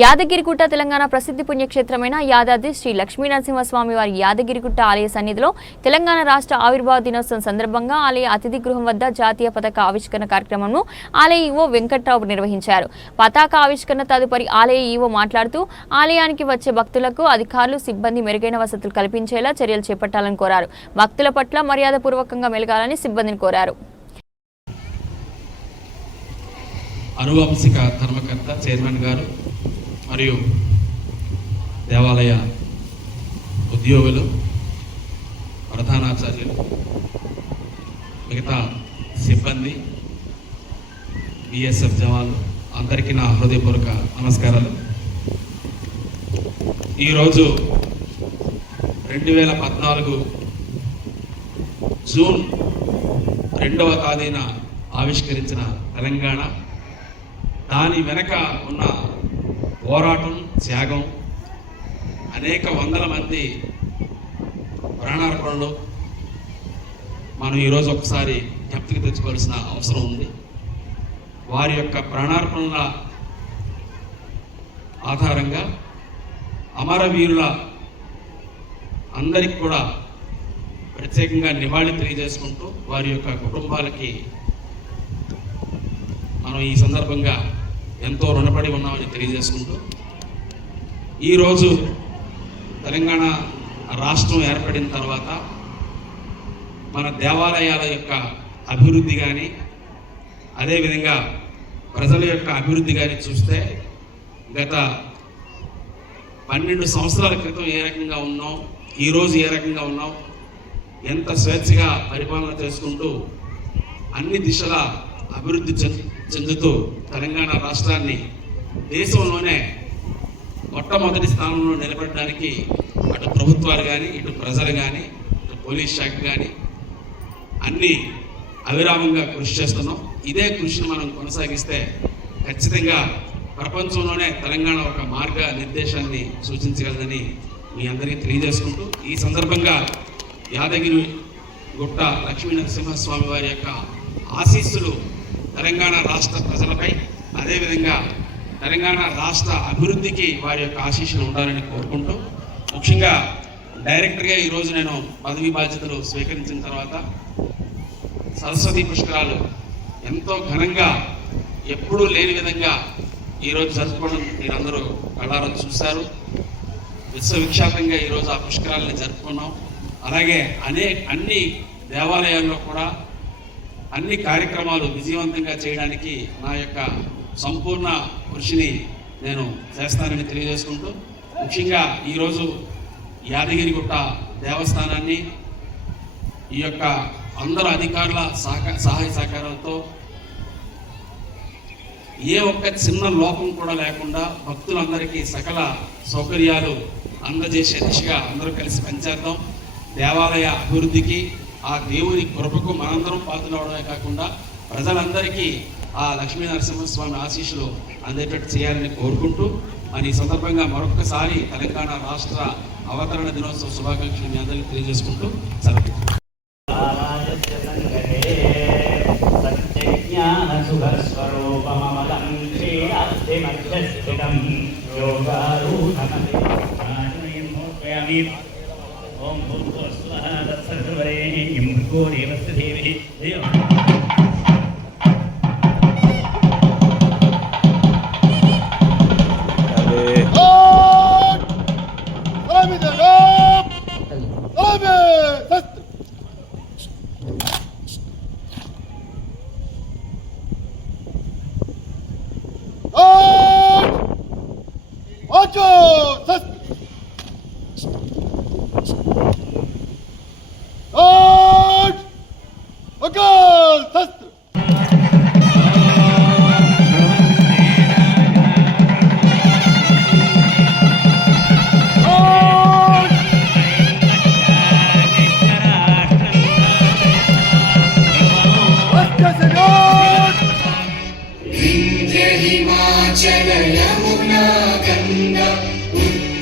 యాదగిరిగుట్ట తెలంగాణ ప్రసిద్ధి పుణ్యక్షేత్రమైన యాదాద్రి శ్రీ లక్ష్మీ నరసింహస్వామి వారి యాదగిరిగుట్ట ఆలయ సన్నిధిలో తెలంగాణ రాష్ట్ర ఆవిర్భావ దినోత్సవం సందర్భంగా ఆలయ అతిథి గృహం వద్ద జాతీయ పతాక ఆవిష్కరణ కార్యక్రమంను ఆలయ ఈవో వెంకట్రావు నిర్వహించారు. పతాక ఆవిష్కరణ తదుపరి ఆలయ ఈవో మాట్లాడుతూ ఆలయానికి వచ్చే భక్తులకు అధికారులు సిబ్బంది మెరుగైన వసతులు కల్పించేలా చర్యలు చేపట్టాలని కోరారు. భక్తుల పట్ల మర్యాదపూర్వకంగా మెలగాలని సిబ్బందిని కోరారు. అనువంశిక ధర్మకర్త చైర్మన్ గారు మరియు దేవాలయ ఉద్యోగులు ప్రధానాచార్యులు మిగతా సిబ్బంది బిఎస్ఎఫ్ జవాన్లు అందరికీ నా హృదయపూర్వక నమస్కారాలు. ఈరోజు రెండు వేల పద్నాలుగు జూన్ రెండవ తేదీన ఆవిష్కరించిన తెలంగాణ. దాని వెనక ఉన్న పోరాటం త్యాగం అనేక వందల మంది ప్రాణార్పణలు మనం ఈరోజు ఒకసారి జ్ఞప్తికి తెచ్చుకోవాల్సిన అవసరం ఉంది. వారి యొక్క ప్రాణార్పణల ఆధారంగా అమరవీరుల అందరికి కూడా ప్రత్యేకంగా నివాళి తెలియజేసుకుంటూ వారి యొక్క కుటుంబాలకి మనం ఈ సందర్భంగా ఎంతో రుణపడి ఉన్నామని తెలియజేసుకుంటూ ఈరోజు తెలంగాణ రాష్ట్రం ఏర్పడిన తర్వాత మన దేవాలయాల యొక్క అభివృద్ధి కానీ అదేవిధంగా ప్రజల యొక్క అభివృద్ధి కానీ చూస్తే గత పన్నెండు సంవత్సరాల క్రితం ఏ రకంగా ఉన్నాం ఈరోజు ఏ రకంగా ఉన్నాం ఎంత స్వేచ్ఛగా పరిపాలన చేసుకుంటూ అన్ని దిశల అభివృద్ధి చెందుతూ తెలంగాణ రాష్ట్రాన్ని దేశంలోనే మొట్టమొదటి స్థానంలో నిలబడడానికి అటు ప్రభుత్వాలు కానీ ఇటు ప్రజలు కానీ ఇటు పోలీస్ శాఖ కానీ అన్నీ అవిరామంగా కృషి చేస్తున్నాం. ఇదే కృషిని మనం కొనసాగిస్తే ఖచ్చితంగా ప్రపంచంలోనే తెలంగాణ ఒక మార్గ నిర్దేశాన్ని సూచించగలదని మీ అందరికీ తెలియజేసుకుంటూ ఈ సందర్భంగా యాదగిరి గుట్ట లక్ష్మీ నరసింహస్వామి వారి యొక్క ఆశీస్సులు తెలంగాణ రాష్ట్ర ప్రజలపై అదేవిధంగా తెలంగాణ రాష్ట్ర అభివృద్ధికి వారి యొక్క ఆశీస్సులు ఉండాలని కోరుకుంటూ ముఖ్యంగా డైరెక్టర్గా ఈరోజు నేను పదవి బాధ్యతలు స్వీకరించిన తర్వాత సరస్వతి పుష్కరాలు ఎంతో ఘనంగా ఎప్పుడూ లేని విధంగా ఈరోజు జరుపుకోవడం మీరందరూ కళ్ళారా చూశారు. విశ్వవిఖ్యాతంగా ఈరోజు ఆ పుష్కరాలని జరుపుకున్నాం. అలాగే అనే అన్ని దేవాలయాల్లో కూడా అన్ని కార్యక్రమాలు విజయవంతంగా చేయడానికి నా యొక్క సంపూర్ణ కృషిని నేను చేస్తానని తెలియజేసుకుంటూ ముఖ్యంగా ఈరోజు యాదగిరిగుట్ట దేవస్థానాన్ని ఈ యొక్క అందరు అధికారుల సహక సహాయ సహకారాలతో ఏ ఒక్క చిన్న లోపం కూడా లేకుండా భక్తులందరికీ సకల సౌకర్యాలు అందజేసే దిశగా అందరూ కలిసి పనిచేద్దాం. దేవాలయ అభివృద్ధికి ఆ దేవుని కృపకు మనందరం పాత్రలవడమే కాకుండా ప్రజలందరికీ ఆ లక్ష్మీ నరసింహస్వామి ఆశీస్సులు అందేటట్టు చేయాలని కోరుకుంటూ మరి ఈ సందర్భంగా మరొకసారి తెలంగాణ రాష్ట్ర అవతరణ దినోత్సవ శుభాకాంక్షలు మీ అందరికీ తెలియజేసుకుంటూ సెలవు. సత్యజ్ఞానసుఖస్వరూపమమలం ദേവസ്ഥ ദേവി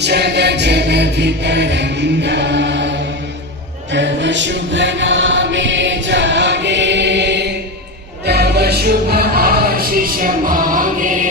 जग जगति तव शुभनामे जागे। तव शुभ आशिष मागे।